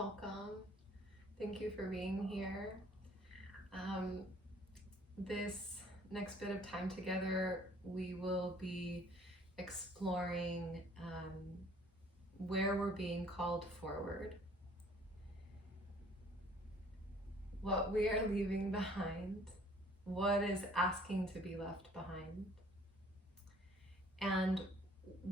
Welcome. Thank you for being here. This next bit of time together, we will be exploring where we're being called forward, what we are leaving behind, what is asking to be left behind, and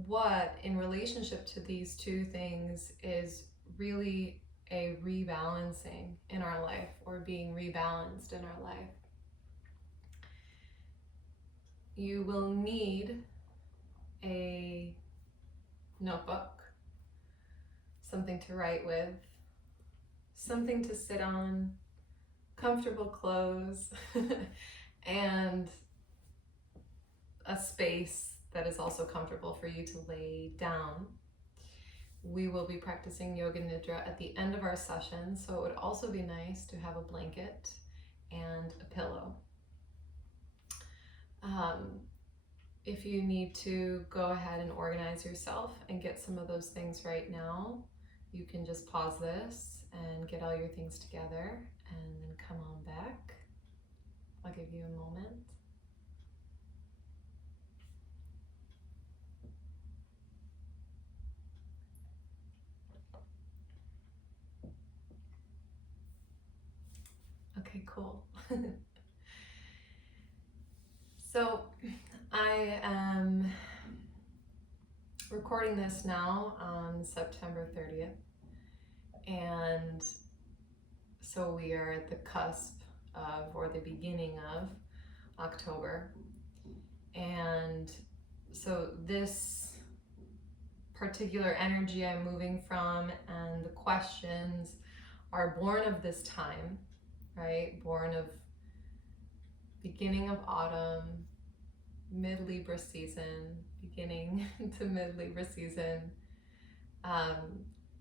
what, in relationship to these two things, is really a rebalancing in our life, or being rebalanced in our life. You will need a notebook, something to write with, something to sit on, comfortable clothes, and a space that is also comfortable for you to lay down. We will be practicing yoga nidra at the end of our session, so it would also be nice to have a blanket and a pillow. If you need to go ahead and organize yourself and get some of those things right now, you can just pause this and get all your things together and then come on back. I'll give you a moment. Okay, cool. So I am recording this now on September 30th, and so we are at the cusp of, or the beginning of, October. And so this particular energy I'm moving from and the questions are born of this time, right? Born of beginning of autumn, mid-Libra season, beginning to mid-Libra season.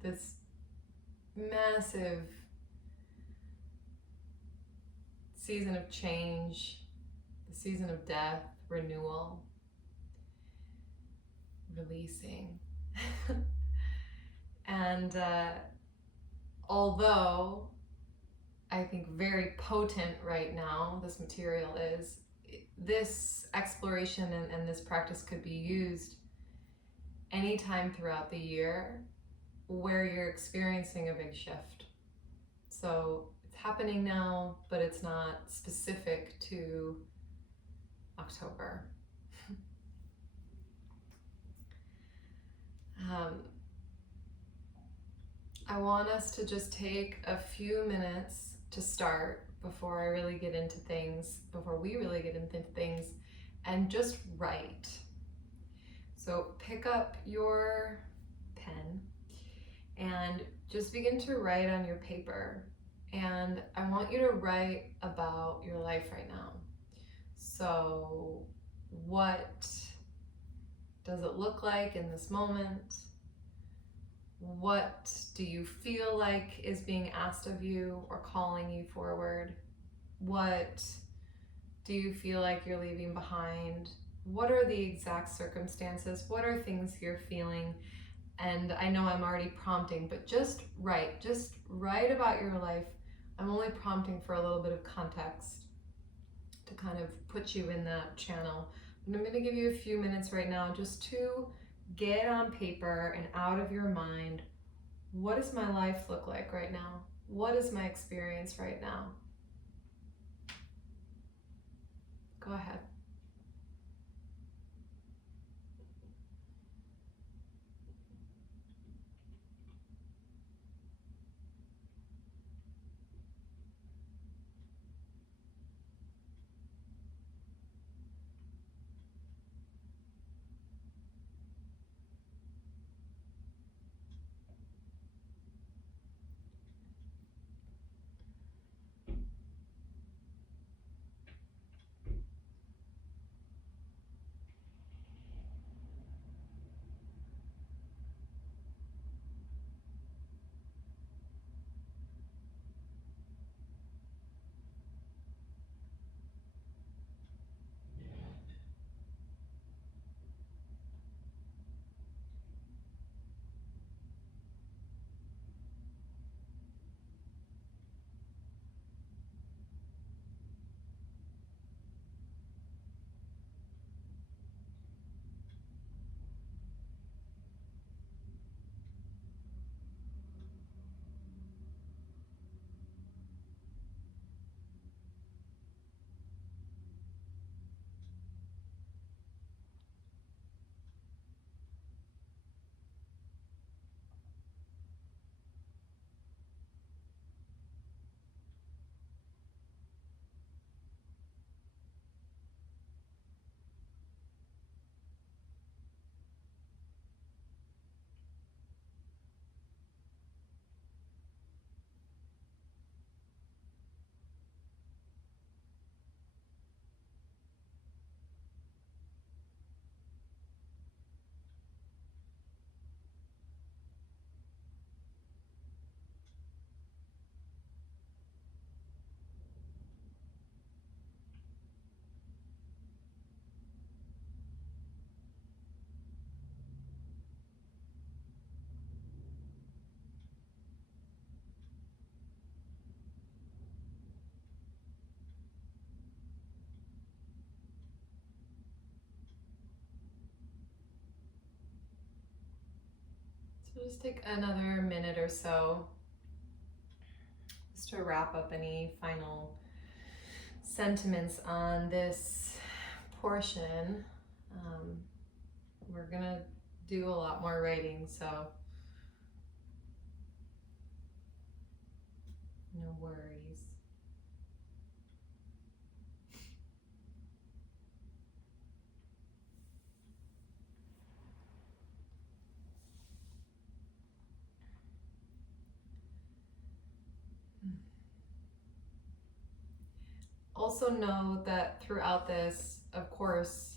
This massive season of change, the season of death, renewal, releasing. And although I think very potent right now, this material is, this exploration and this practice could be used anytime throughout the year where you're experiencing a big shift. So it's happening now, but it's not specific to October. I want us to just take a few minutes to start before I really get into things, before we really get into things, and just write. So pick up your pen and just begin to write on your paper. And I want you to write about your life right now. So what does it look like in this moment? What do you feel like is being asked of you or calling you forward? What do you feel like you're leaving behind? What are the exact circumstances? What are things you're feeling? And I know I'm already prompting, but just write about your life. I'm only prompting for a little bit of context to kind of put you in that channel. And I'm going to give you a few minutes right now just to get on paper and out of your mind, what does my life look like right now? What is my experience right now? Go ahead. So just take another minute or so just to wrap up any final sentiments on this portion. We're gonna do a lot more writing, so no worries. Also know that throughout this, of course,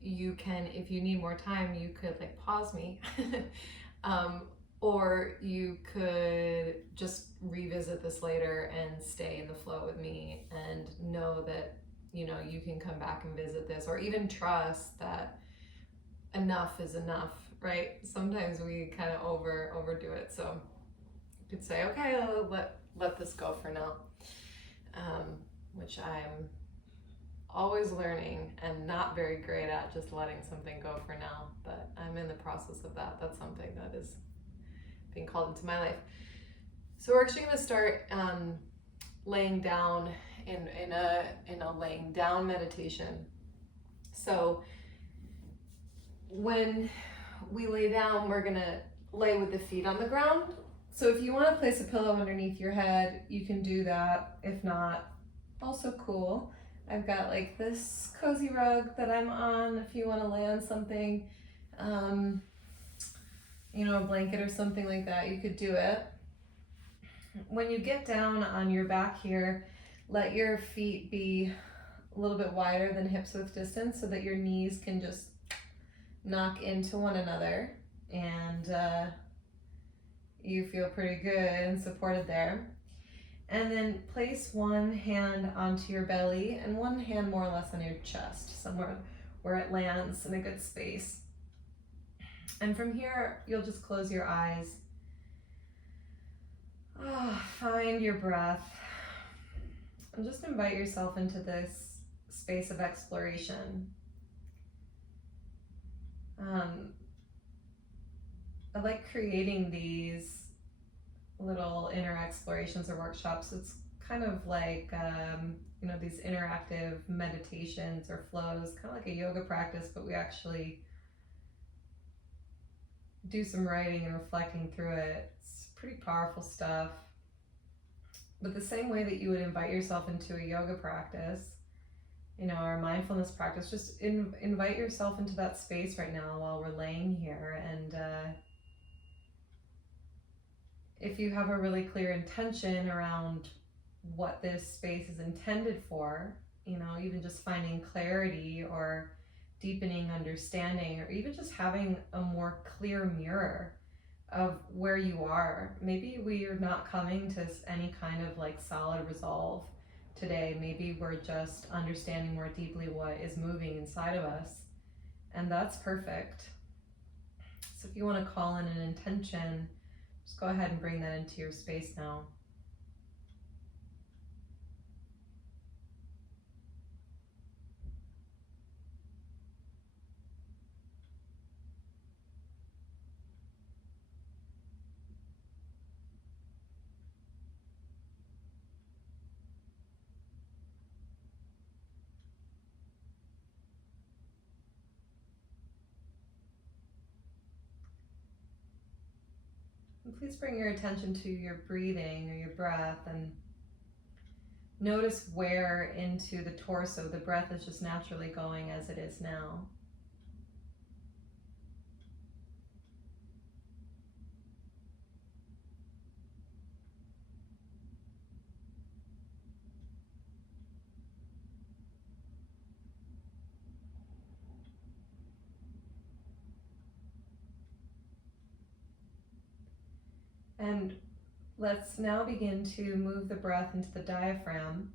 you can, if you need more time, you could like pause me. Or you could just revisit this later and stay in the flow with me and know that, you know, you can come back and visit this, or even trust that enough is enough, right? Sometimes we kind of overdo it. So you could say, okay, I'll let this go for now. Which I'm always learning and not very great at, just letting something go for now, but I'm in the process of that. That's something that is being called into my life. So we're actually going to start laying down in a laying down meditation. So when we lay down, we're going to lay with the feet on the ground. So if you want to place a pillow underneath your head, you can do that. If not, also cool. I've got like this cozy rug that I'm on if you want to lay on something, you know, a blanket or something like that, you could do it. When you get down on your back here, let your feet be a little bit wider than hips width distance so that your knees can just knock into one another, and you feel pretty good and supported there. And then place one hand onto your belly and one hand more or less on your chest, somewhere where it lands in a good space. And from here, you'll just close your eyes. Find your breath. And just invite yourself into this space of exploration. I like creating these little inner explorations or workshops. It's kind of like you know, these interactive meditations or flows, kind of like a yoga practice, but we actually do some writing and reflecting through it. It's pretty powerful stuff. But the same way that you would invite yourself into a yoga practice, you know, or mindfulness practice, just invite yourself into that space right now while we're laying here. And if you have a really clear intention around what this space is intended for, you know, even just finding clarity or deepening understanding, or even just having a more clear mirror of where you are. Maybe we are not coming to any kind of like solid resolve today. Maybe we're just understanding more deeply what is moving inside of us, and that's perfect. So if you want to call in an intention, just go ahead and bring that into your space now. And please bring your attention to your breathing or your breath, and notice where into the torso the breath is just naturally going as it is now. And let's now begin to move the breath into the diaphragm.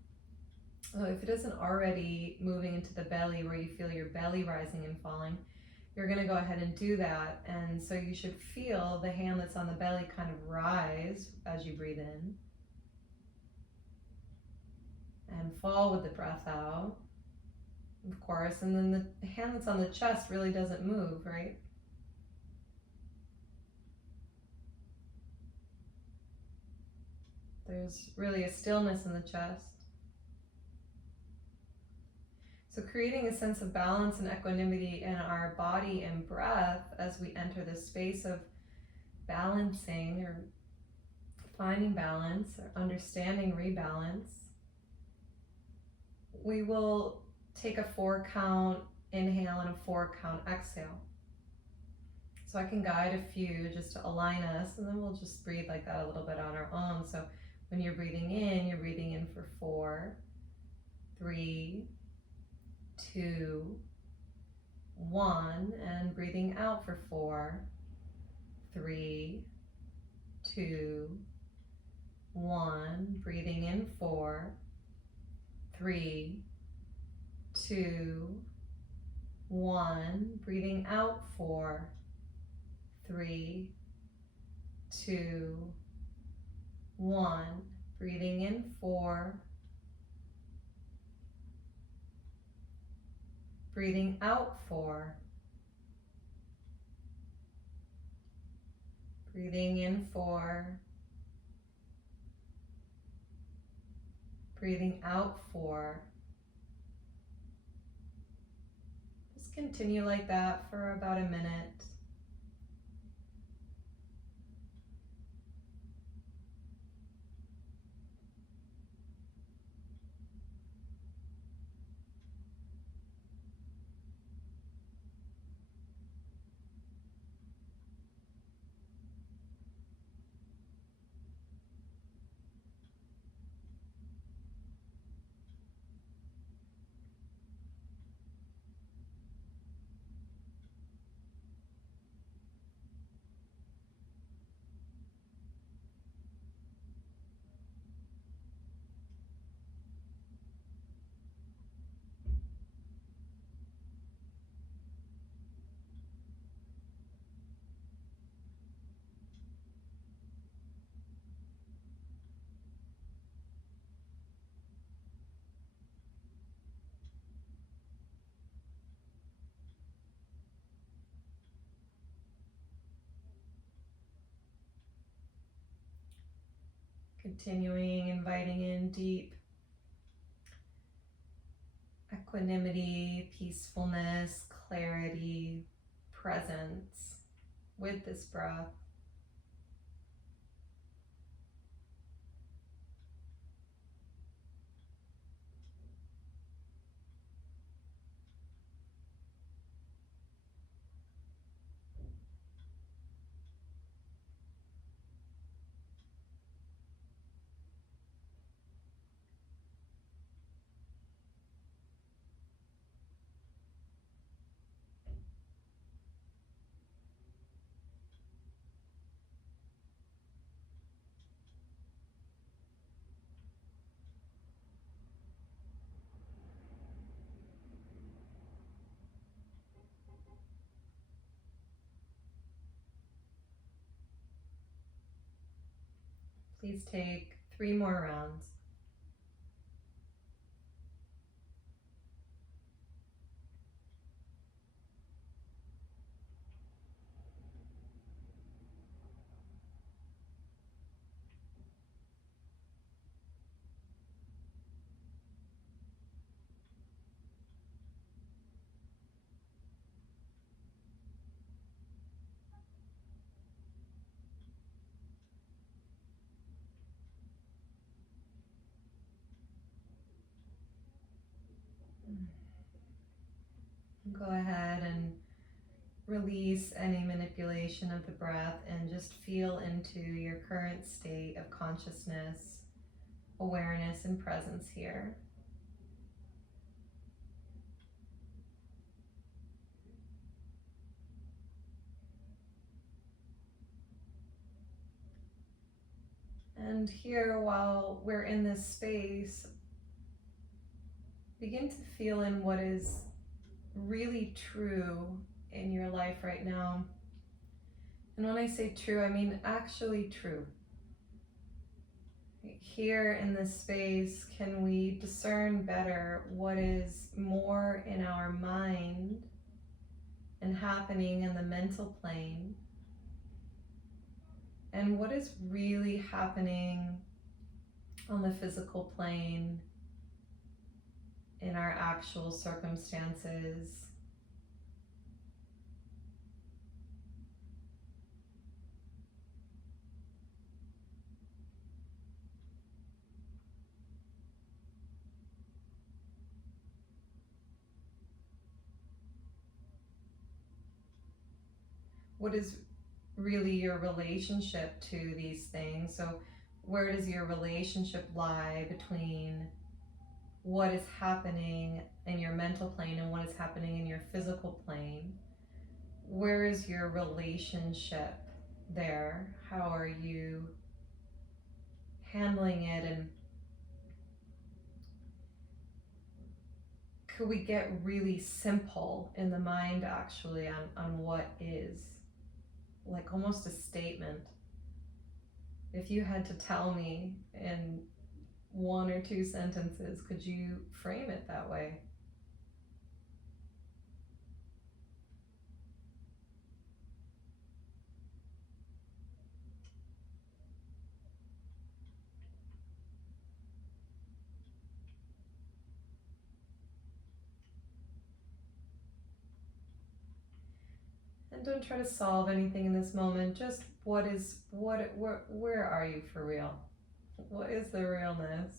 So if it isn't already moving into the belly where you feel your belly rising and falling, you're going to go ahead and do that. And so you should feel the hand that's on the belly kind of rise as you breathe in and fall with the breath out, of course. And then the hand that's on the chest really doesn't move, right? There's really a stillness in the chest. So creating a sense of balance and equanimity in our body and breath as we enter this space of balancing or finding balance or understanding rebalance. We will take a 4 count inhale and a 4 count exhale. So I can guide a few just to align us, and then we'll just breathe like that a little bit on our own. So when you're breathing in for 4, 3, 2, 1, and breathing out for 4, 3, 2, 1, breathing in 4, 3, 2, 1, breathing out 4, 3, 2, 1, breathing in 4, breathing out 4, breathing in 4, breathing out 4. Just continue like that for about a minute. Continuing, inviting in deep equanimity, peacefulness, clarity, presence with this breath. Please take 3 more rounds. Go ahead and release any manipulation of the breath and just feel into your current state of consciousness, awareness, and presence here. And here, while we're in this space, begin to feel in what is really true in your life right now. And when I say true, I mean actually true. Here in this space, can we discern better what is more in our mind and happening in the mental plane, and what is really happening on the physical plane, in our actual circumstances. What is really your relationship to these things? So where does your relationship lie between what is happening in your mental plane and what is happening in your physical plane? Where is your relationship there? How are you handling it? And could we get really simple in the mind actually on what is? Like almost a statement. If you had to tell me in 1 or 2 sentences, could you frame it that way? And don't try to solve anything in this moment. Just where are you for real? What is the realness?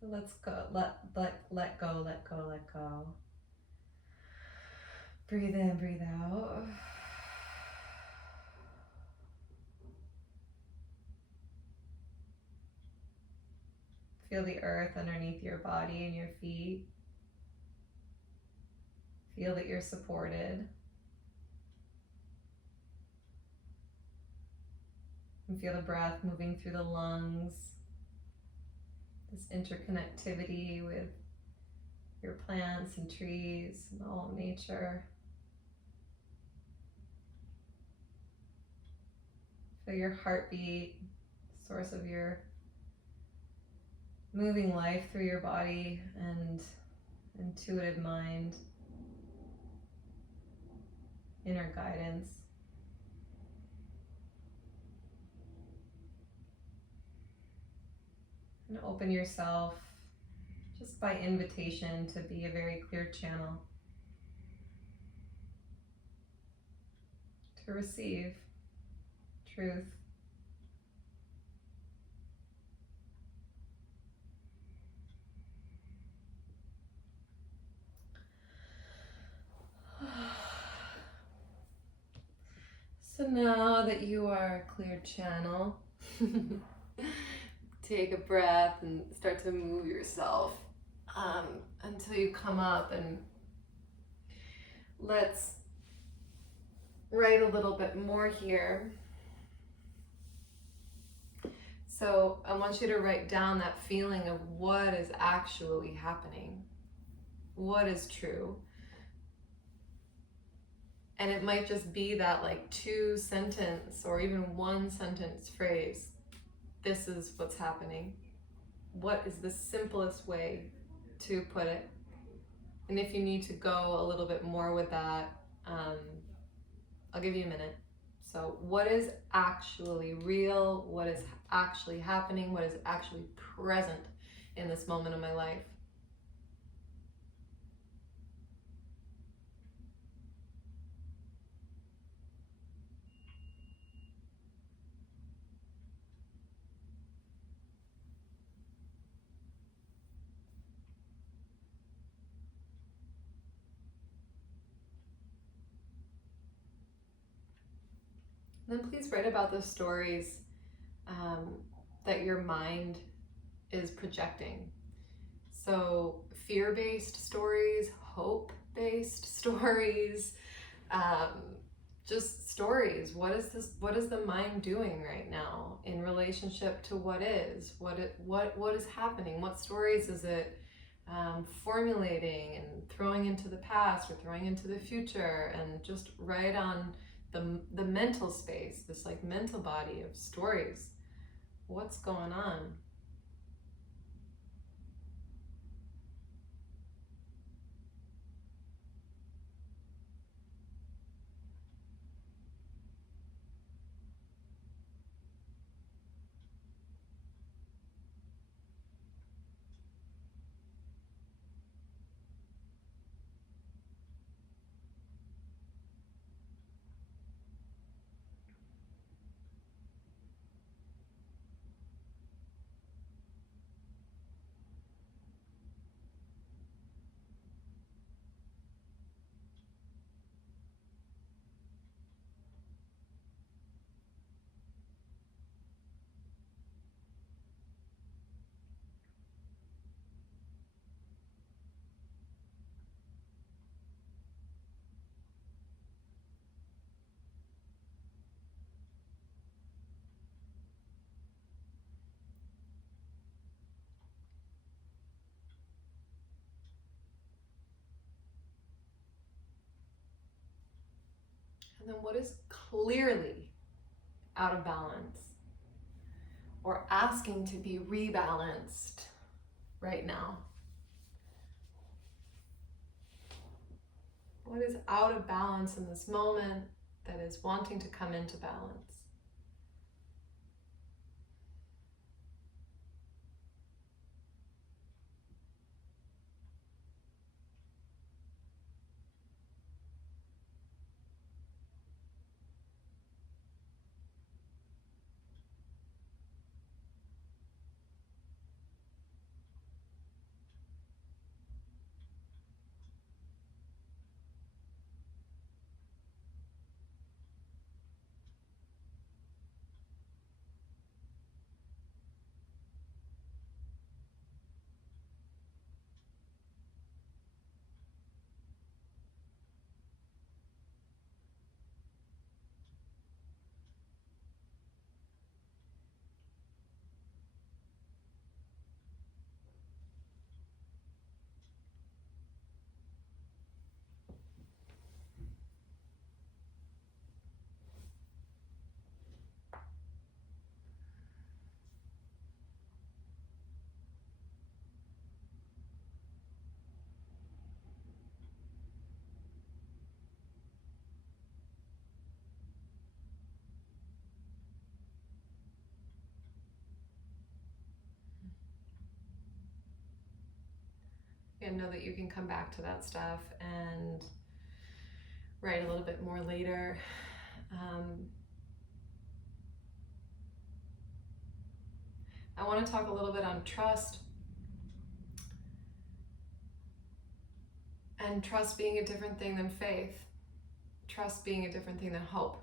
So let's go. Let go. Let go. Let go. Breathe in. Breathe out. Feel the earth underneath your body and your feet. Feel that you're supported. And feel the breath moving through the lungs. This interconnectivity with your plants and trees and all of nature. Feel your heartbeat, source of your moving life through your body and intuitive mind, inner guidance. And open yourself just by invitation to be a very clear channel to receive truth. So now that you are a clear channel, take a breath and start to move yourself until you come up, and let's write a little bit more here. So I want you to write down that feeling of what is actually happening, what is true. And it might just be that like 2 sentence or even 1 sentence phrase. This is what's happening. What is the simplest way to put it? And if you need to go a little bit more with that, I'll give you a minute. So what is actually real? What is actually happening? What is actually present in this moment of my life? Then please write about the stories that your mind is projecting. So fear-based stories, hope-based stories, just stories. What is the mind doing right now in relationship to what is? What is happening? What stories is it formulating and throwing into the past or throwing into the future? And just write on the mental space, this like mental body of stories. What's going on? And then what is clearly out of balance or asking to be rebalanced right now? What is out of balance in this moment that is wanting to come into balance? And know that you can come back to that stuff and write a little bit more later. I want to talk a little bit on trust, and trust being a different thing than faith, trust being a different thing than hope.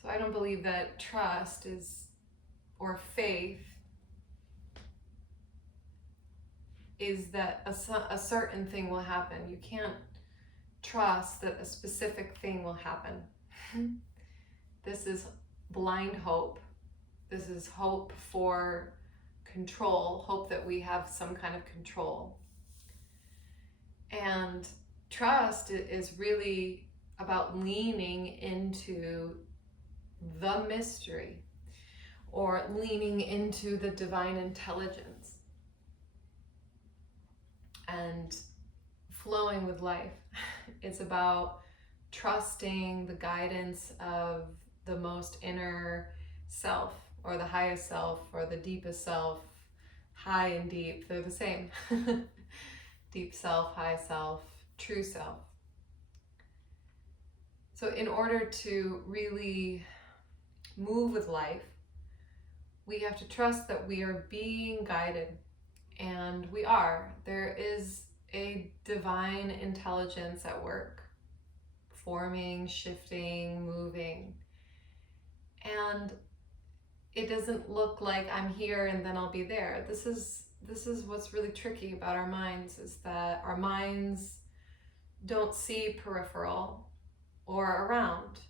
So I don't believe that trust is, or faith is that a certain thing will happen. You can't trust that a specific thing will happen. This is blind hope. This is hope for control, hope that we have some kind of control. And trust is really about leaning into the mystery, or leaning into the divine intelligence and flowing with life. It's about trusting the guidance of the most inner self, or the highest self, or the deepest self. High and deep, they're the same. Deep self, high self, true self. So in order to really move with life, we have to trust that we are being guided, and we are. There is a divine intelligence at work, forming, shifting, moving. And it doesn't look like I'm here and then I'll be there. This is what's really tricky about our minds, is that our minds don't see peripheral or around,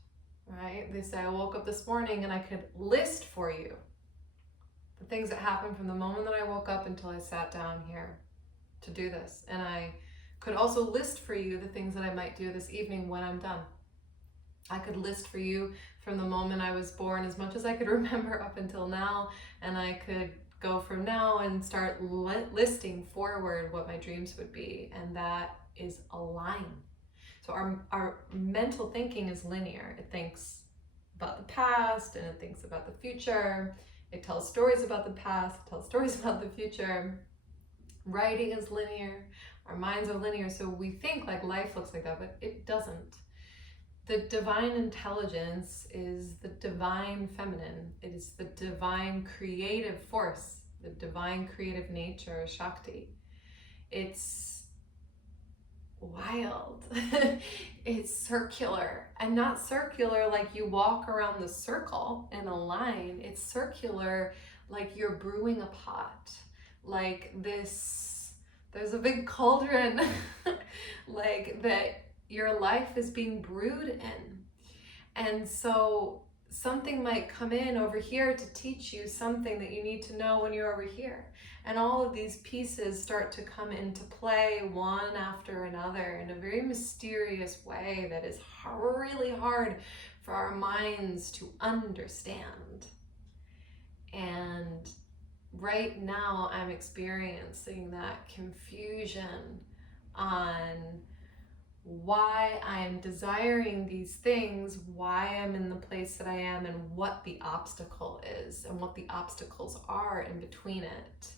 right? They say, I woke up this morning and I could list for you the things that happened from the moment that I woke up until I sat down here to do this. And I could also list for you the things that I might do this evening when I'm done. I could list for you from the moment I was born as much as I could remember up until now, and I could go from now and start listing forward what my dreams would be, and that is a line. So our mental thinking is linear. It thinks about the past and it thinks about the future. It tells stories about the past, it tells stories about the future. Writing is linear. Our minds are linear, so we think like life looks like that, but it doesn't. The divine intelligence is the divine feminine. It is the divine creative force, the divine creative nature, Shakti. It's wild. It's circular, and not circular like you walk around the circle in a line. It's circular like you're brewing a pot, like this, there's a big cauldron like that your life is being brewed in. And so something might come in over here to teach you something that you need to know when you're over here. And all of these pieces start to come into play one after another in a very mysterious way that is really hard for our minds to understand. And right now I'm experiencing that confusion on why I'm desiring these things, why I'm in the place that I am, and what the obstacle is, and what the obstacles are in between it.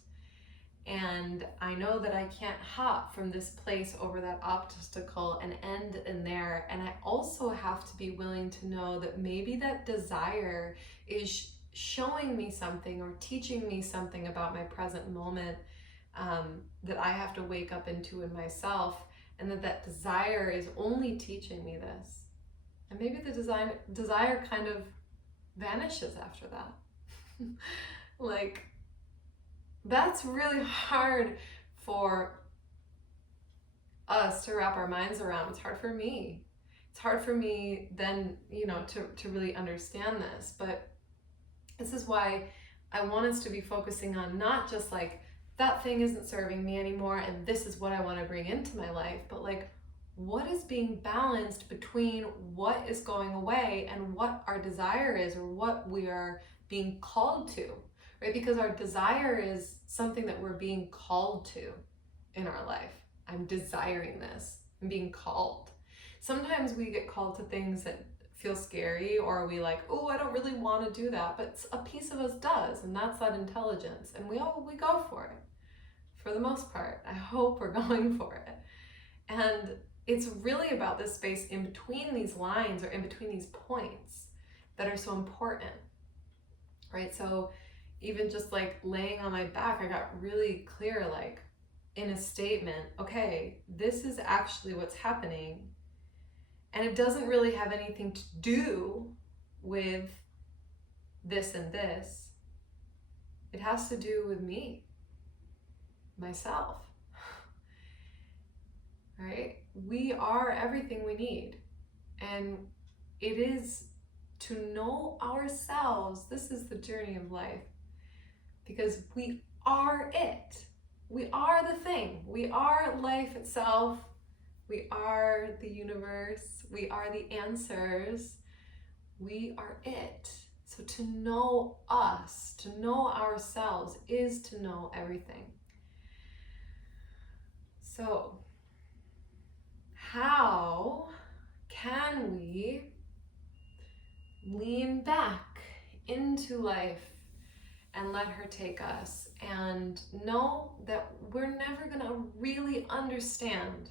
And I know that I can't hop from this place over that obstacle and end in there. And I also have to be willing to know that maybe that desire is showing me something or teaching me something about my present moment that I have to wake up into in myself. And that desire is only teaching me this. And maybe the desire kind of vanishes after that. Like, that's really hard for us to wrap our minds around. It's hard for me. It's hard for me then, to really understand this. But this is why I want us to be focusing on not just like, that thing isn't serving me anymore and this is what I want to bring into my life, but like, what is being balanced between what is going away and what our desire is, or what we are being called to, right? Because our desire is something that we're being called to in our life. I'm desiring this. I'm being called. Sometimes we get called to things that feel scary, or we like, oh, I don't really want to do that, but a piece of us does, and that's that intelligence, and we go for it. For the most part, I hope we're going for it. And it's really about this space in between these lines, or in between these points, that are so important, right? So even just like laying on my back, I got really clear, like in a statement, okay, this is actually what's happening. And it doesn't really have anything to do with this and this. It has to do with me, myself, right? We are everything we need. And it is to know ourselves. This is the journey of life, because we are it. We are the thing. We are life itself. We are the universe. We are the answers. We are it. So to know us, to know ourselves, is to know everything. So how can we lean back into life and let her take us, and know that we're never gonna really understand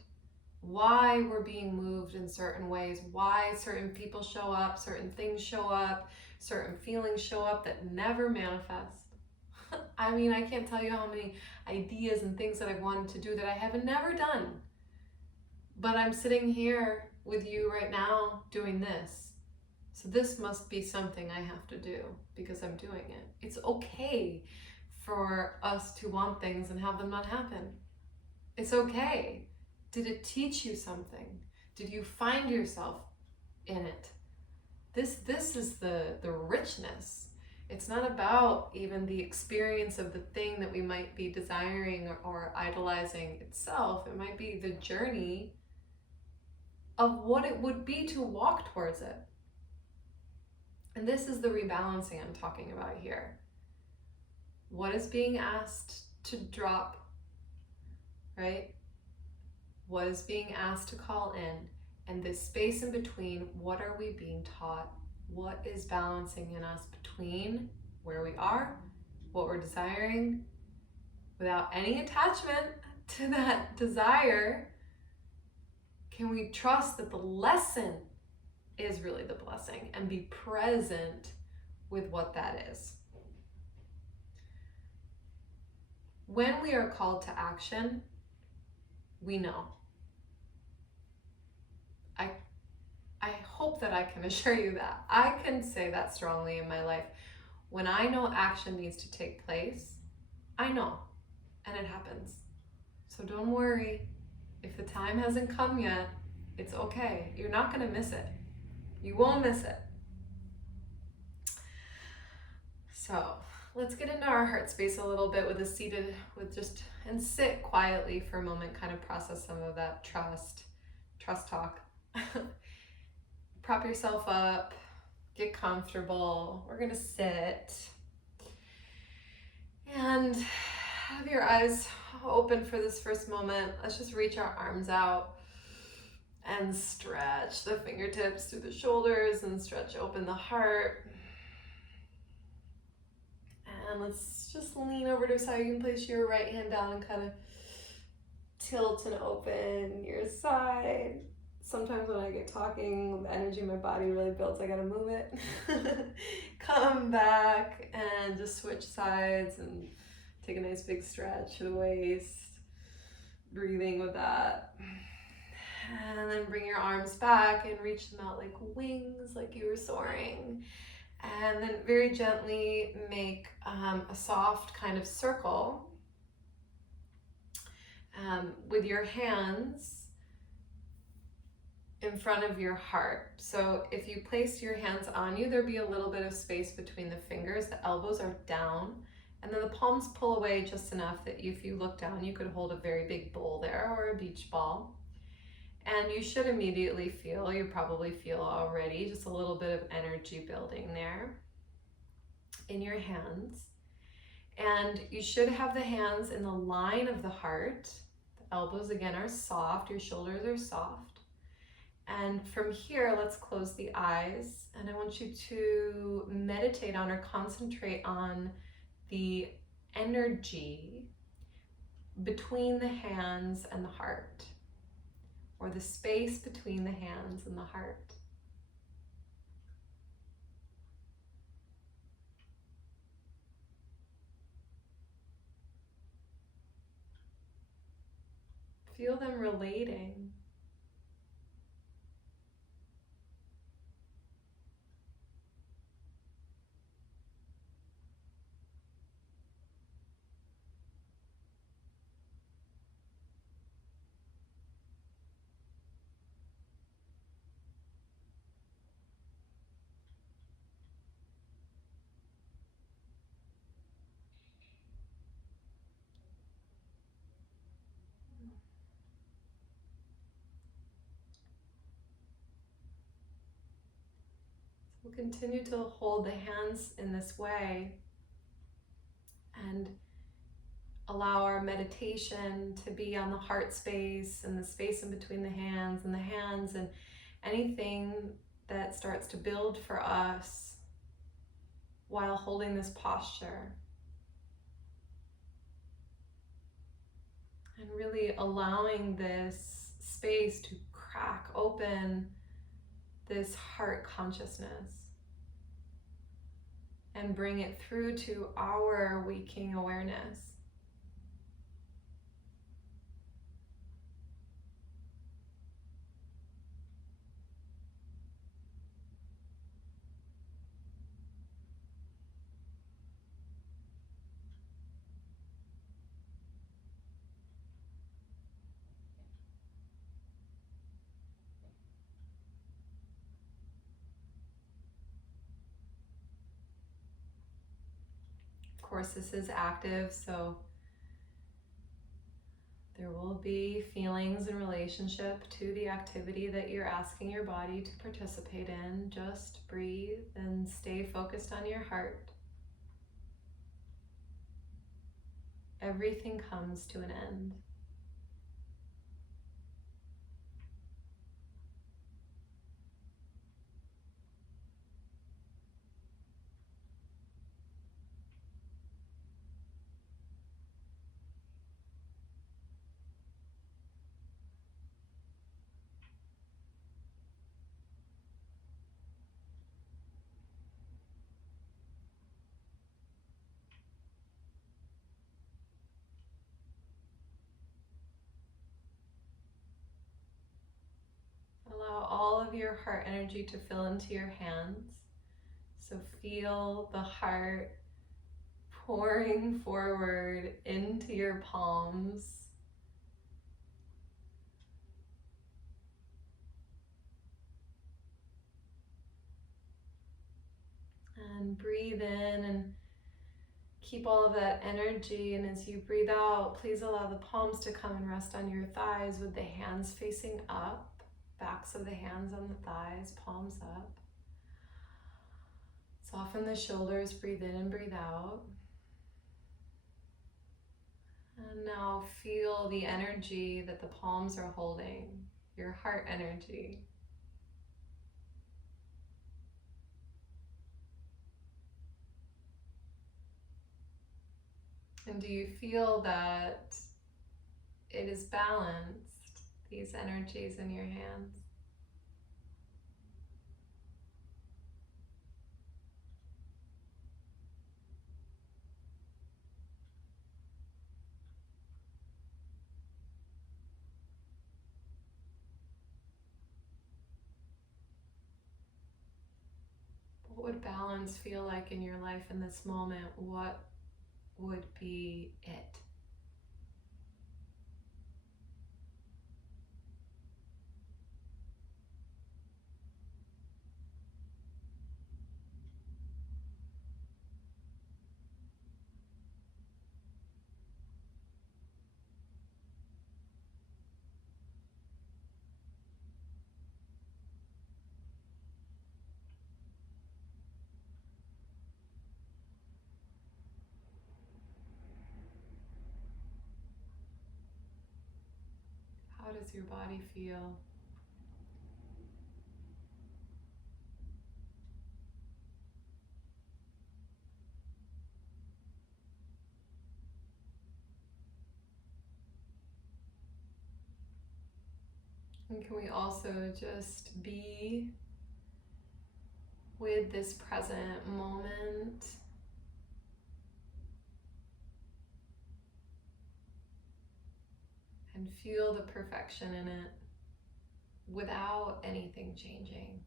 why we're being moved in certain ways, why certain people show up, certain things show up, certain feelings show up that never manifest. I mean, I can't tell you how many ideas and things that I've wanted to do that I have never done. But I'm sitting here with you right now doing this. So this must be something I have to do because I'm doing it. It's okay for us to want things and have them not happen. It's okay. Did it teach you something? Did you find yourself in it? This is the richness. It's not about even the experience of the thing that we might be desiring or idolizing itself. It might be the journey of what it would be to walk towards it. And this is the rebalancing I'm talking about here. What is being asked to drop, right? What is being asked to call in? And this space in between, what are we being taught? What is balancing in us between where we are, what we're desiring, without any attachment to that desire? Can we trust that the lesson is really the blessing and be present with what that is? When we are called to action, we know. I hope that I can assure you that. I can say that strongly in my life. When I know action needs to take place, I know, and it happens. So don't worry. If the time hasn't come yet, it's okay. You're not going to miss it. You won't miss it. So let's get into our heart space a little bit and sit quietly for a moment, kind of process some of that trust talk. Prop yourself up, get comfortable. We're gonna sit and have your eyes open for this first moment. Let's just reach our arms out and stretch the fingertips through the shoulders and stretch open the heart. And let's just lean over to a side. You can place your right hand down and kind of tilt and open your side. Sometimes when I get talking, the energy in my body really builds. I gotta move it. Come back and just switch sides and take a nice big stretch to the waist. Breathing with that. And then bring your arms back and reach them out like wings, like you were soaring. And then very gently make a soft kind of circle with your hands in front of your heart. So if you place your hands on you, there'd be a little bit of space between the fingers. The elbows are down, and then the palms pull away just enough that if you look down, you could hold a very big bowl there or a beach ball. And you should immediately feel, you probably feel already, just a little bit of energy building there in your hands. And you should have the hands in the line of the heart. The elbows again are soft, your shoulders are soft. And from here, let's close the eyes. And I want you to meditate on or concentrate on the energy between the hands and the heart, or the space between the hands and the heart. Feel them relating. We'll continue to hold the hands in this way and allow our meditation to be on the heart space and the space in between the hands and anything that starts to build for us while holding this posture. And really allowing this space to crack open this heart consciousness and bring it through to our waking awareness. Of course, this is active, so there will be feelings in relationship to the activity that you're asking your body to participate in. Just breathe and stay focused on your heart. Everything comes to an end. Allow all of your heart energy to fill into your hands. So feel the heart pouring forward into your palms. And breathe in and keep all of that energy. And as you breathe out, please allow the palms to come and rest on your thighs with the hands facing up. Backs of the hands on the thighs, palms up. Soften the shoulders, breathe in and breathe out. And now feel the energy that the palms are holding, your heart energy. And do you feel that it is balanced, these energies in your hands? What would balance feel like in your life in this moment? What would be it? How does your body feel? And can we also just be with this present moment? And feel the perfection in it without anything changing.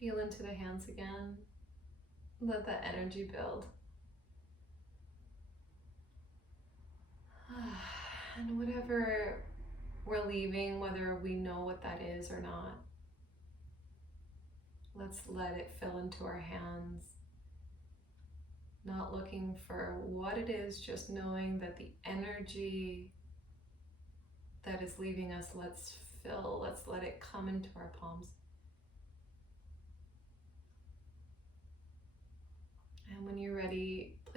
Feel into the hands again. Let that energy build. And whatever we're leaving, whether we know what that is or not, let's let it fill into our hands. Not looking for what it is, just knowing that the energy that is leaving us, let's let it come into our palms.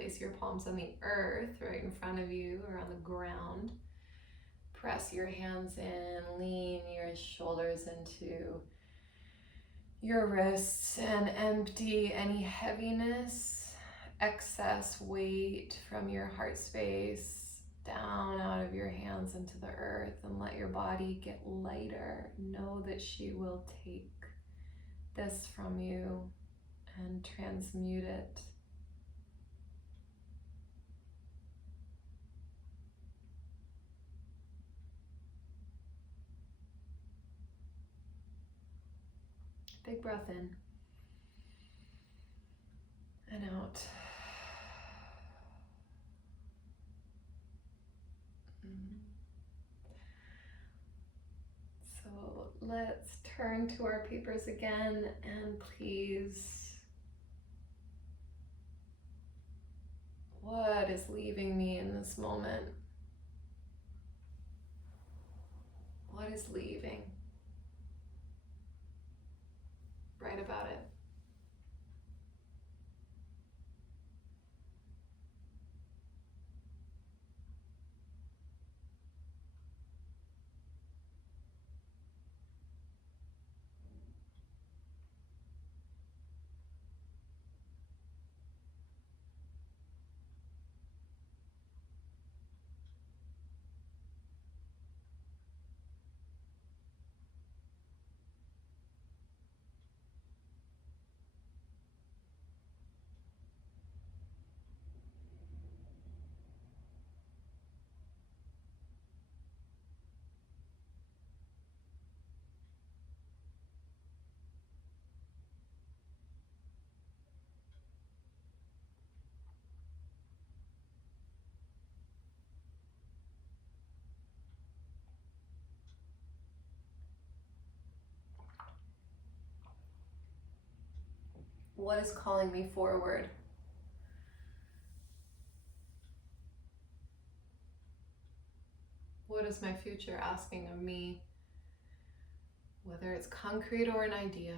place your palms on the earth right in front of you or on the ground. Press your hands in, lean your shoulders into your wrists and empty any heaviness, excess weight from your heart space down out of your hands into the earth, and let your body get lighter. Know that she will take this from you and transmute it. Big breath in and out. So let's turn to our papers again, and please, what is leaving me in this moment? What is leaving? Write about it. What is calling me forward? What is my future asking of me? Whether it's concrete or an idea.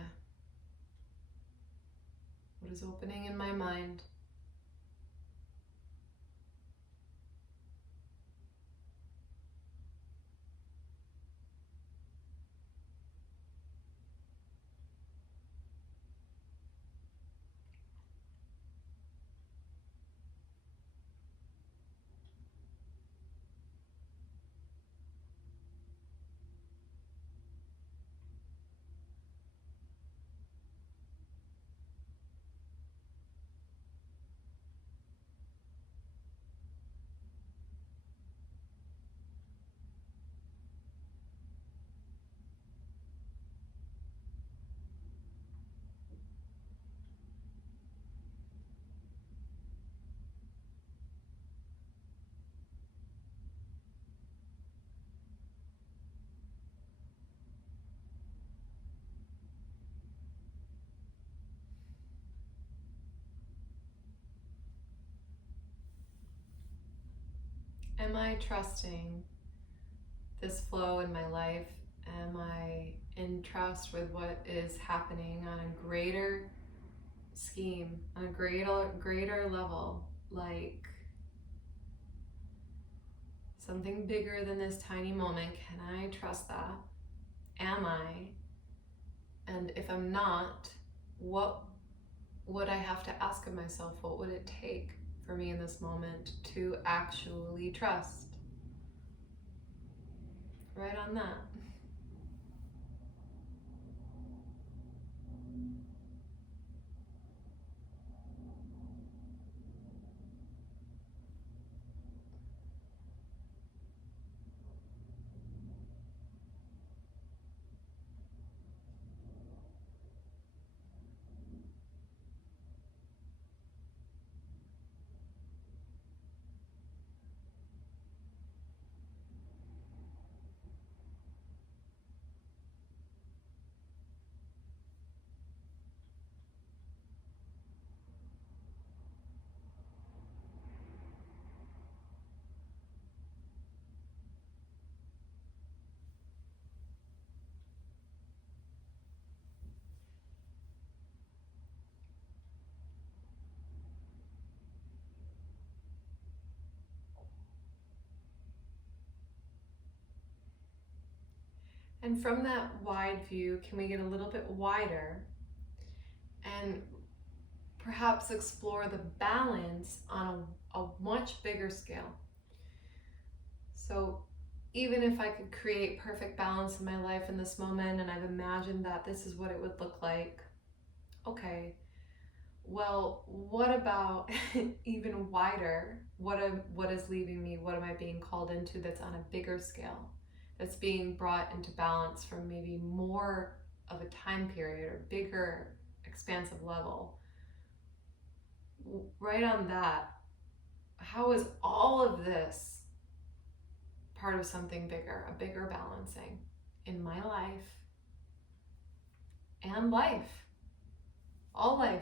What is opening in my mind? Am I trusting this flow in my life? Am I in trust with what is happening on a greater scheme, on a greater level, like something bigger than this tiny moment? Can I trust that? Am I? And if I'm not, what would I have to ask of myself? What would it take for me in this moment to actually trust? Right on that. And from that wide view, can we get a little bit wider and perhaps explore the balance on a much bigger scale? So even if I could create perfect balance in my life in this moment, and I've imagined that this is what it would look like, okay, well, what about even wider? What is leaving me? What am I being called into that's on a bigger scale? That's being brought into balance from maybe more of a time period or bigger, expansive level. Right on that, how is all of this part of something bigger, a bigger balancing in my life and life, all life?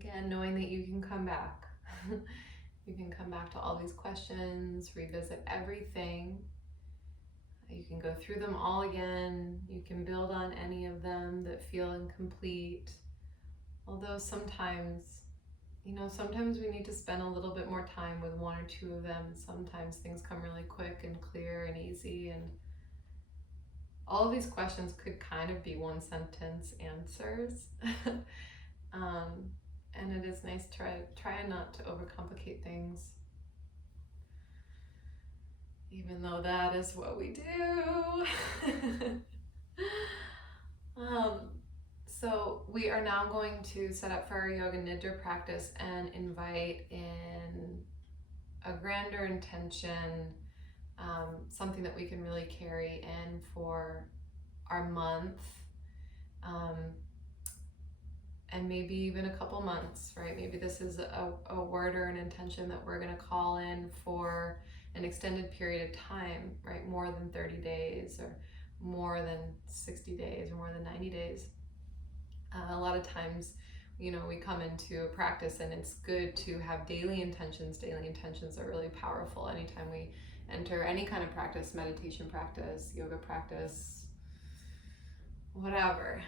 Again, knowing that you can come back. You can come back to all these questions, revisit everything. You can go through them all again. You can build on any of them that feel incomplete. Although sometimes, sometimes we need to spend a little bit more time with one or two of them. Sometimes things come really quick and clear and easy, and all of these questions could kind of be one sentence answers. And it is nice to try not to overcomplicate things, even though that is what we do. So we are now going to set up for our yoga nidra practice and invite in a grander intention, something that we can really carry in for our month, and maybe even a couple months, right? Maybe this is a word or an intention that we're going to call in for an extended period of time, right? More than 30 days or more than 60 days or more than 90 days. A lot of times, we come into a practice and it's good to have daily intentions. Daily intentions are really powerful. Anytime we enter any kind of practice, meditation practice, yoga practice, whatever,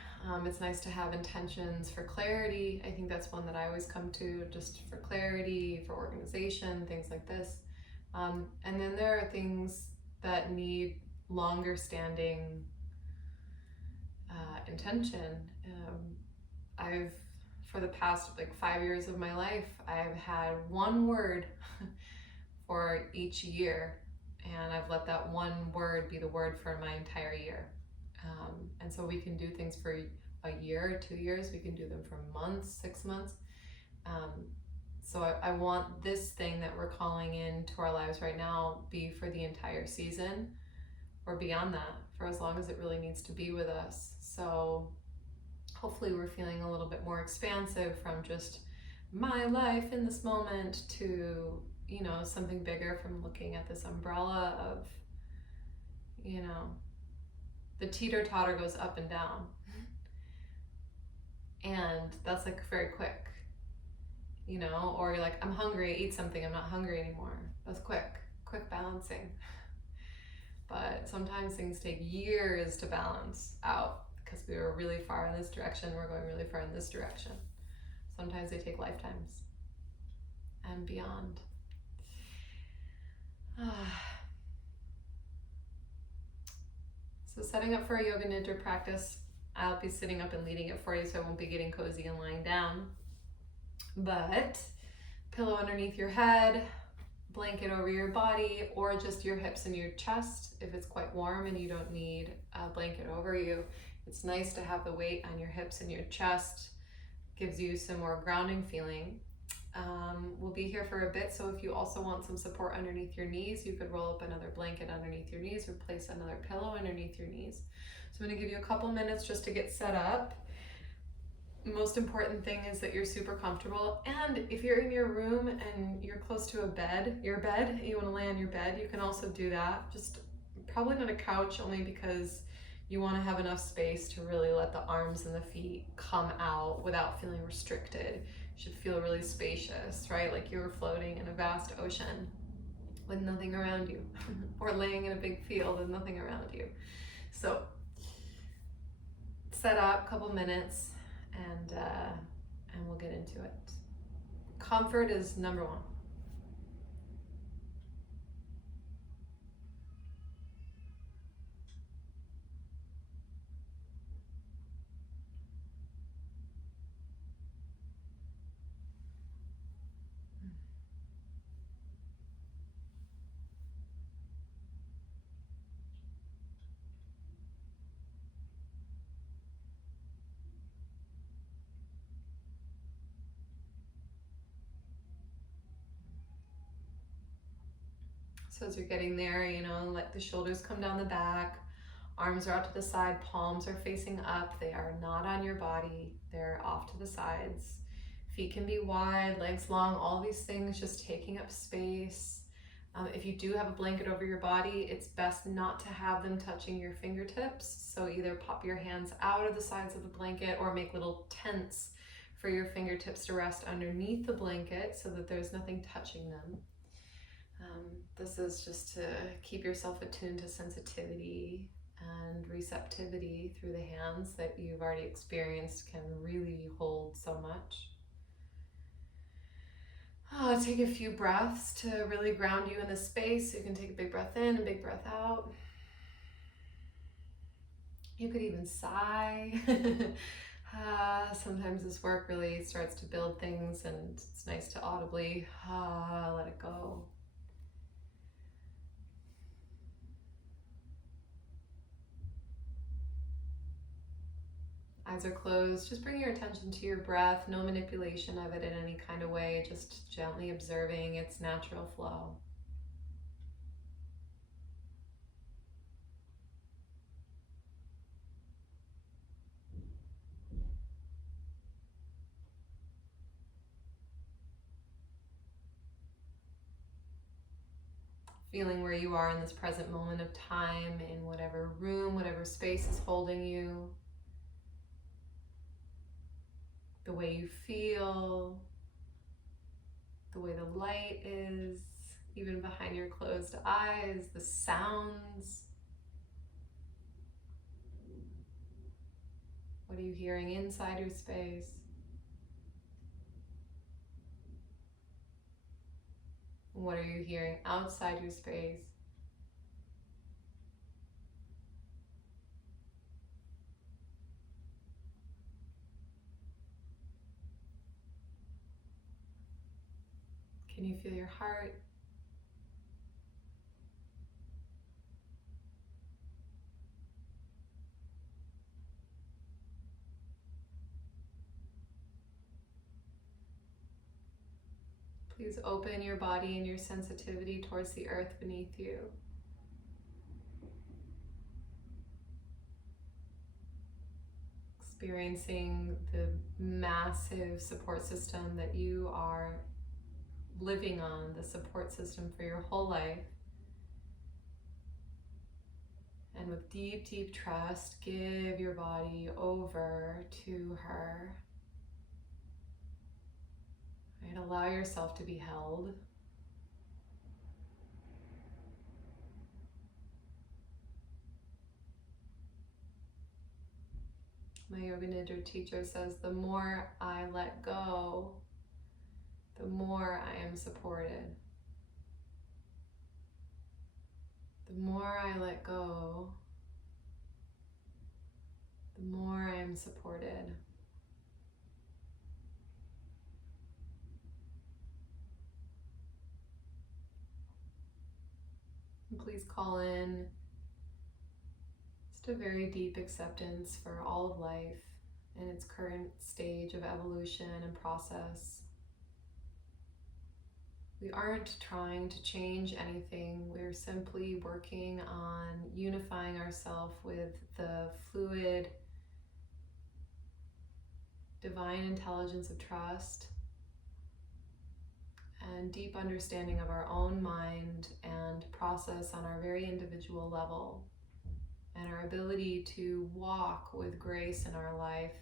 it's nice to have intentions for clarity. I think that's one that I always come to, just for clarity, for organization, things like this. And then there are things that need longer standing intention. For the past 5 years of my life, I've had one word for each year, and I've let that one word be the word for my entire year. And so we can do things for a year or 2 years. We can do them for months, 6 months. So I want this thing that we're calling into our lives right now be for the entire season or beyond that, for as long as it really needs to be with us. So hopefully we're feeling a little bit more expansive from just my life in this moment to, you know, something bigger, from looking at this umbrella of, you know, the teeter-totter goes up and down. And that's like very quick, you know, or you're like, I'm hungry, eat something, I'm not hungry anymore. That's quick balancing. But sometimes things take years to balance out because we were really far in this direction, we're going really far in this direction. Sometimes they take lifetimes and beyond. So setting up for a yoga nidra practice, I'll be sitting up and leading it for you, so I won't be getting cozy and lying down. But pillow underneath your head, blanket over your body, or just your hips and your chest if it's quite warm and you don't need a blanket over you. It's nice to have the weight on your hips and your chest. Gives you some more grounding feeling. We'll be here for a bit, so if you also want some support underneath your knees, you could roll up another blanket underneath your knees or place another pillow underneath your knees. So I'm going to give you a couple minutes just to get set up. Most important thing is that you're super comfortable, and if you're in your room and you're close to your bed, you want to lay on your bed, you can also do that. Just probably not a couch, only because you want to have enough space to really let the arms and the feet come out without feeling restricted. You should feel really spacious, right? Like you're floating in a vast ocean with nothing around you, or laying in a big field with nothing around you. So set up a couple minutes, and we'll get into it. Comfort is number one. So as you're getting there, you know, let the shoulders come down the back, arms are out to the side, palms are facing up, they are not on your body, they're off to the sides. Feet can be wide, legs long, all these things just taking up space. If you do have a blanket over your body, it's best not to have them touching your fingertips. So either pop your hands out of the sides of the blanket or make little tents for your fingertips to rest underneath the blanket so that there's nothing touching them. This is just to keep yourself attuned to sensitivity and receptivity through the hands that you've already experienced can really hold so much. Take a few breaths to really ground you in this space. You can take a big breath in and big breath out. You could even sigh. Sometimes this work really starts to build things, and it's nice to audibly let it go. Eyes are closed. Just bring your attention to your breath. No manipulation of it in any kind of way. Just gently observing its natural flow. Feeling where you are in this present moment of time, in whatever room, whatever space is holding you. The way you feel, the way the light is, even behind your closed eyes, the sounds. What are you hearing inside your space? What are you hearing outside your space? Can you feel your heart? Please open your body and your sensitivity towards the earth beneath you. Experiencing the massive support system that you are living on, the support system for your whole life. And with deep, deep trust, give your body over to her. Right? Allow yourself to be held. My yoga nidra teacher says, the more I let go, the more I am supported. The more I let go, the more I am supported. And please call in just a very deep acceptance for all of life in its current stage of evolution and process. We aren't trying to change anything. We're simply working on unifying ourselves with the fluid, divine intelligence of trust and deep understanding of our own mind and process on our very individual level, and our ability to walk with grace in our life,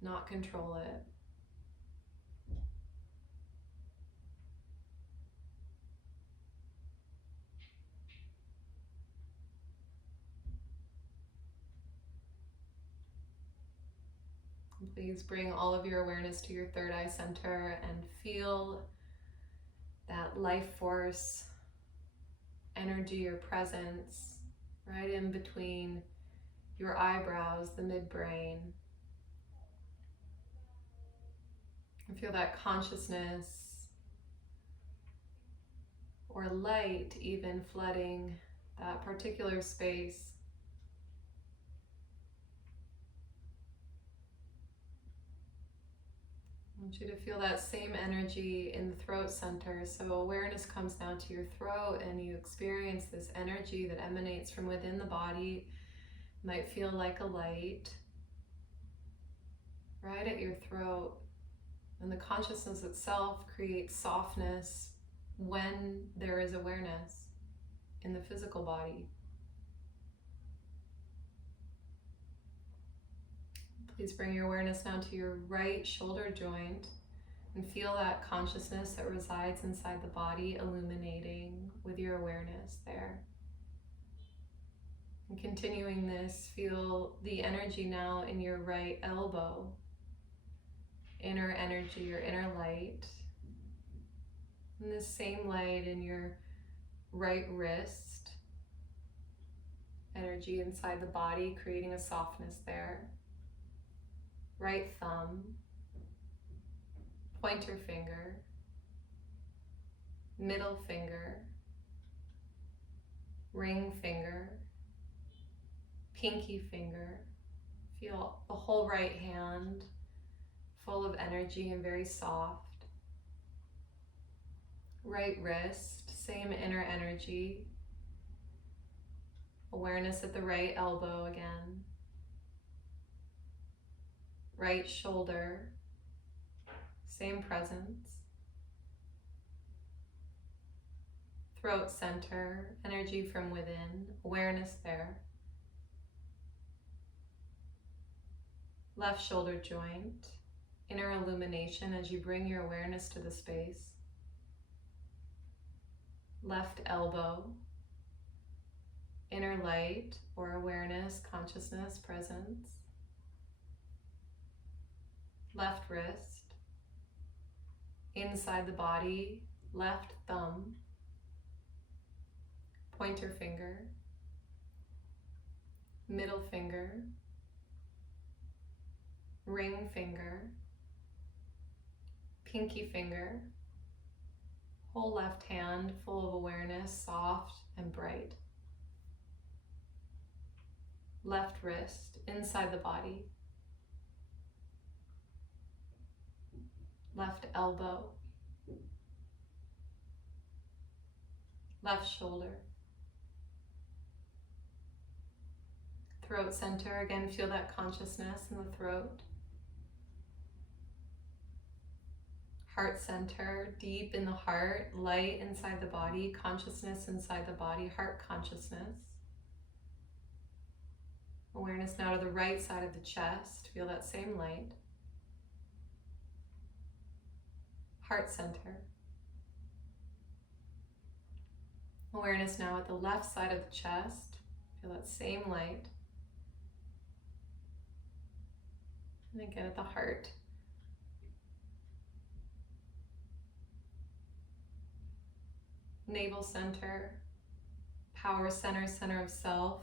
not control it. Please bring all of your awareness to your third eye center and feel that life force, energy or presence right in between your eyebrows, the midbrain. And feel that consciousness or light even flooding that particular space. I want you to feel that same energy in the throat center. So awareness comes now to your throat and you experience this energy that emanates from within the body. It might feel like a light right at your throat. And the consciousness itself creates softness when there is awareness in the physical body. Please bring your awareness now to your right shoulder joint and feel that consciousness that resides inside the body illuminating with your awareness there. And continuing this, feel the energy now in your right elbow, inner energy or inner light. And this same light in your right wrist, energy inside the body, creating a softness there. Right thumb, pointer finger, middle finger, ring finger, pinky finger. Feel the whole right hand full of energy and very soft. Right wrist, same inner energy. Awareness at the right elbow again. Right shoulder, same presence. Throat center, energy from within, awareness there. Left shoulder joint, inner illumination as you bring your awareness to the space. Left elbow, inner light or awareness, consciousness, presence. Left wrist, inside the body, left thumb, pointer finger, middle finger, ring finger, pinky finger, whole left hand full of awareness, soft and bright. Left wrist, inside the body. Left elbow, left shoulder, throat center. Again, feel that consciousness in the throat. Heart center, deep in the heart, light inside the body, consciousness inside the body, heart consciousness. Awareness now to the right side of the chest, feel that same light. Heart center. Awareness now at the left side of the chest, feel that same light. And again at the heart. Navel center, power center, center of self.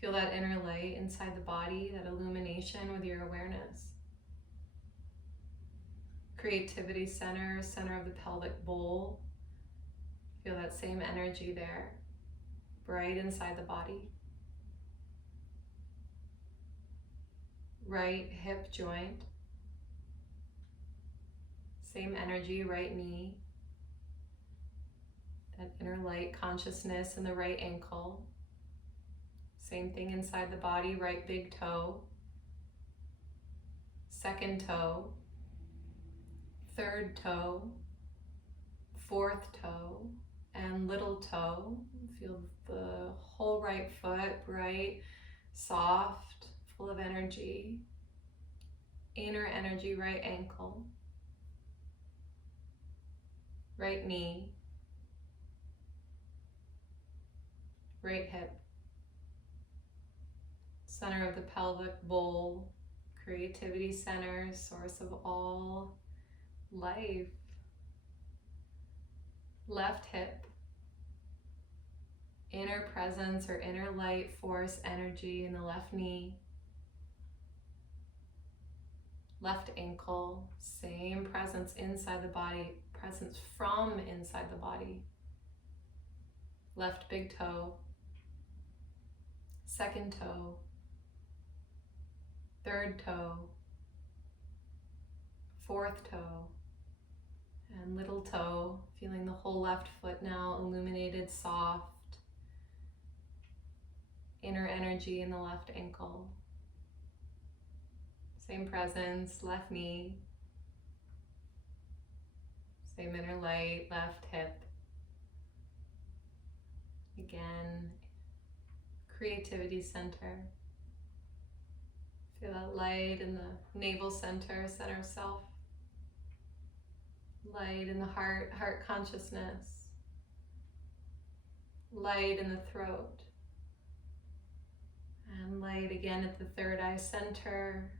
Feel that inner light inside the body, that illumination with your awareness. Creativity center, center of the pelvic bowl. Feel that same energy there, bright inside the body. Right hip joint. Same energy, right knee. That inner light consciousness in the right ankle. Same thing inside the body, right big toe. Second toe. Third toe. Fourth toe. And little toe. Feel the whole right foot, bright, soft, full of energy. Inner energy, right ankle. Right knee. Right hip. Center of the pelvic bowl. Creativity center, source of all life. Left hip. Inner presence or inner light force energy in the left knee. Left ankle, same presence inside the body, presence from inside the body. Left big toe. Second toe. Third toe. Fourth toe. And little toe, feeling the whole left foot now illuminated, soft. Inner energy in the left ankle. Same presence, left knee. Same inner light, left hip. Again, creativity center. Feel that light in the navel center, center of self. Light in the heart, heart consciousness. Light in the throat. And light again at the third eye center.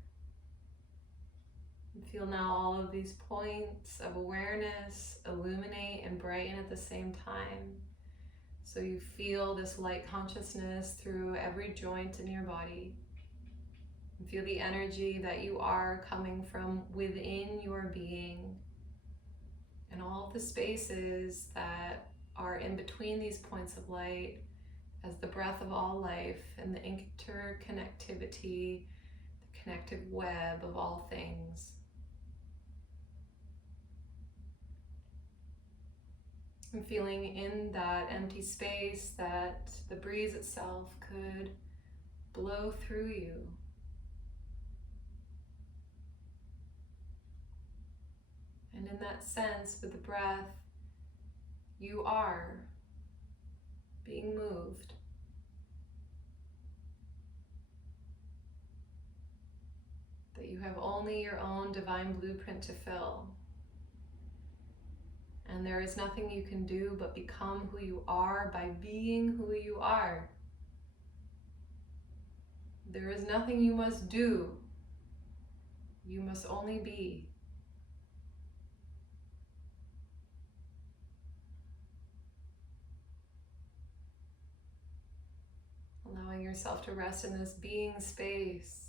And feel now all of these points of awareness illuminate and brighten at the same time. So you feel this light consciousness through every joint in your body. And feel the energy that you are coming from within your being. And all of the spaces that are in between these points of light as the breath of all life and the interconnectivity, the connected web of all things. And feeling in that empty space that the breeze itself could blow through you. And in that sense, with the breath, you are being moved. That you have only your own divine blueprint to fill. And there is nothing you can do but become who you are by being who you are. There is nothing you must do. You must only be. Allowing yourself to rest in this being space.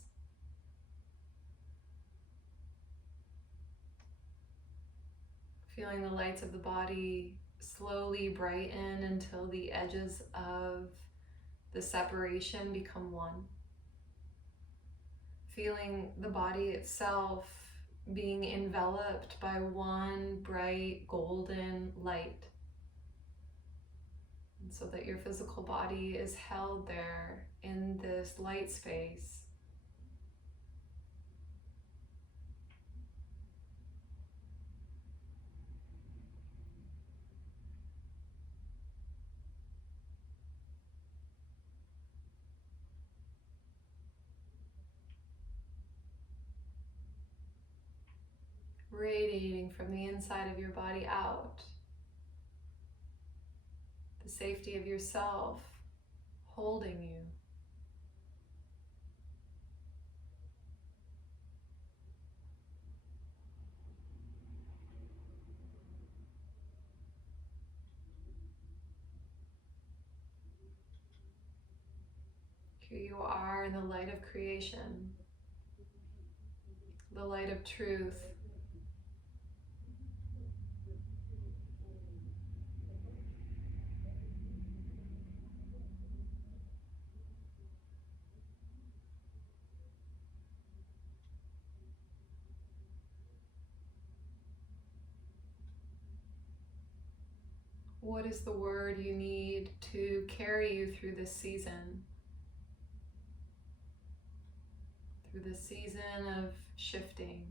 Feeling the lights of the body slowly brighten until the edges of the separation become one. Feeling the body itself being enveloped by one bright golden light. so that your physical body is held there in this light space. Radiating from the inside of your body out. The safety of yourself holding you. Here you are in the light of creation, the light of truth. What is the word you need to carry you through this season? Through this season of shifting,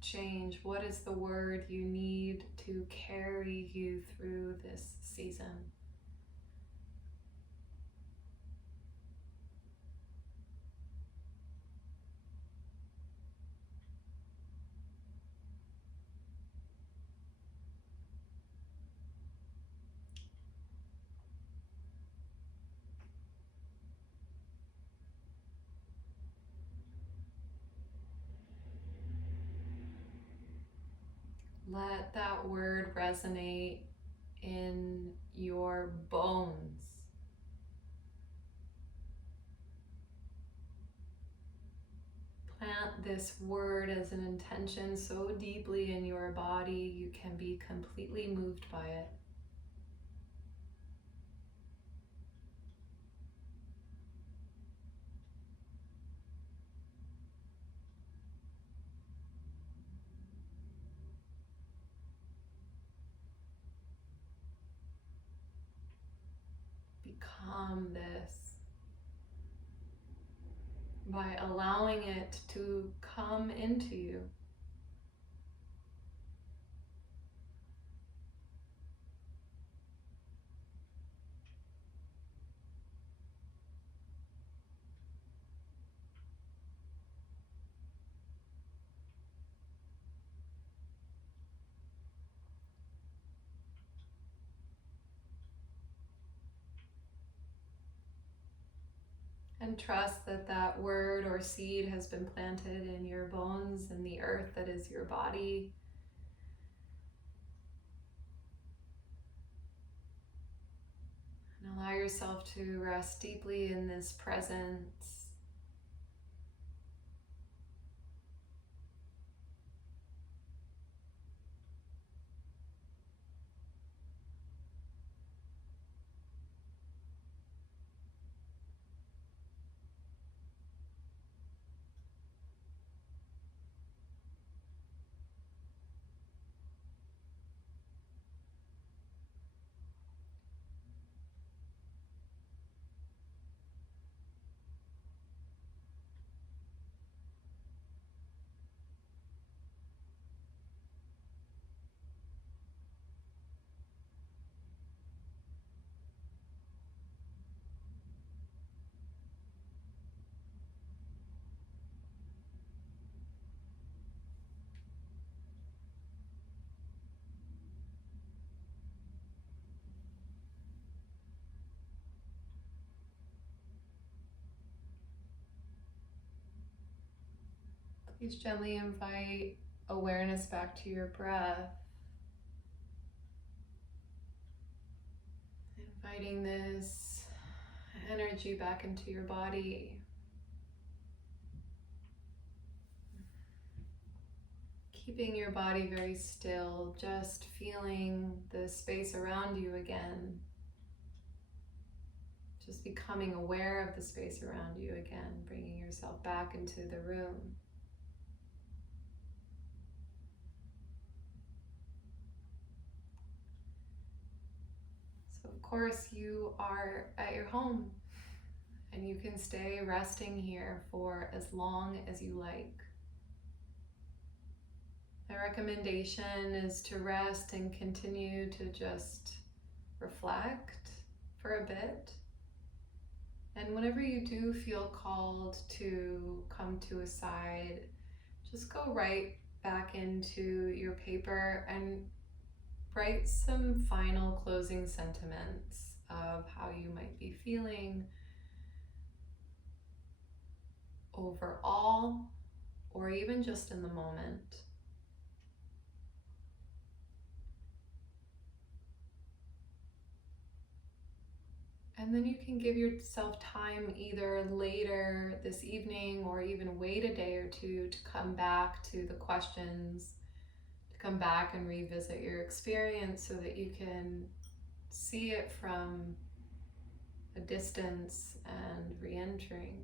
change. What is the word you need to carry you through this season? Let that word resonate in your bones. Plant this word as an intention so deeply in your body you can be completely moved by it. Become this by allowing it to come into you. And trust that that word or seed has been planted in your bones and the earth that is your body. And allow yourself to rest deeply in this presence. Please gently invite awareness back to your breath. Inviting this energy back into your body. Keeping your body very still, just feeling the space around you again. Just becoming aware of the space around you again, bringing yourself back into the room. So of course you are at your home and you can stay resting here for as long as you like. My recommendation is to rest and continue to just reflect for a bit. And whenever you do feel called to come to a side, just go right back into your paper and write some final closing sentiments of how you might be feeling overall, or even just in the moment. And then you can give yourself time either later this evening or even wait a day or two to come back to the questions, to come back and revisit your experience so that you can see it from a distance and re-entering.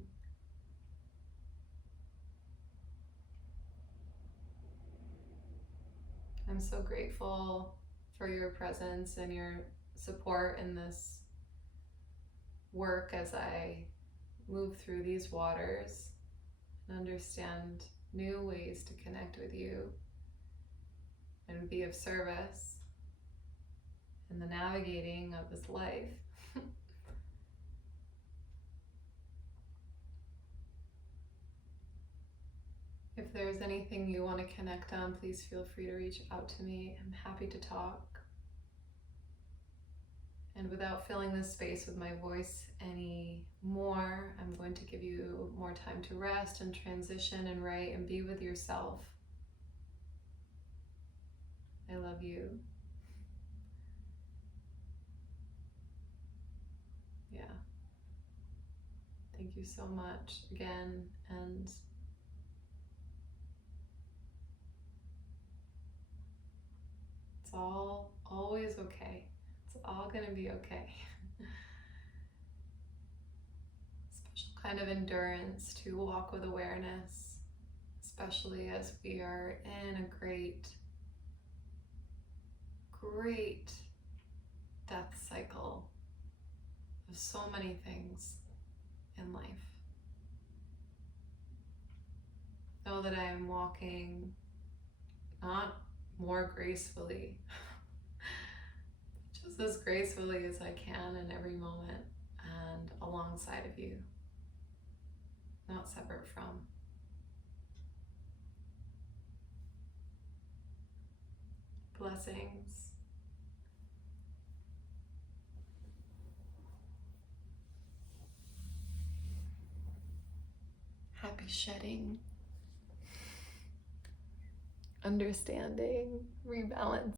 I'm so grateful for your presence and your support in this work as I move through these waters and understand new ways to connect with you and be of service in the navigating of this life. If there's anything you want to connect on, please feel free to reach out to me. I'm happy to talk. And without filling this space with my voice anymore, I'm going to give you more time to rest and transition and write and be with yourself. I love you. Yeah. Thank you so much again, and it's all always okay. It's all gonna be okay. Special kind of endurance to walk with awareness, especially as we are in a great death cycle of so many things in life. Know that I am walking not more gracefully, just as gracefully as I can in every moment and alongside of you, not separate from. Blessings. Happy shedding. Understanding, rebalance.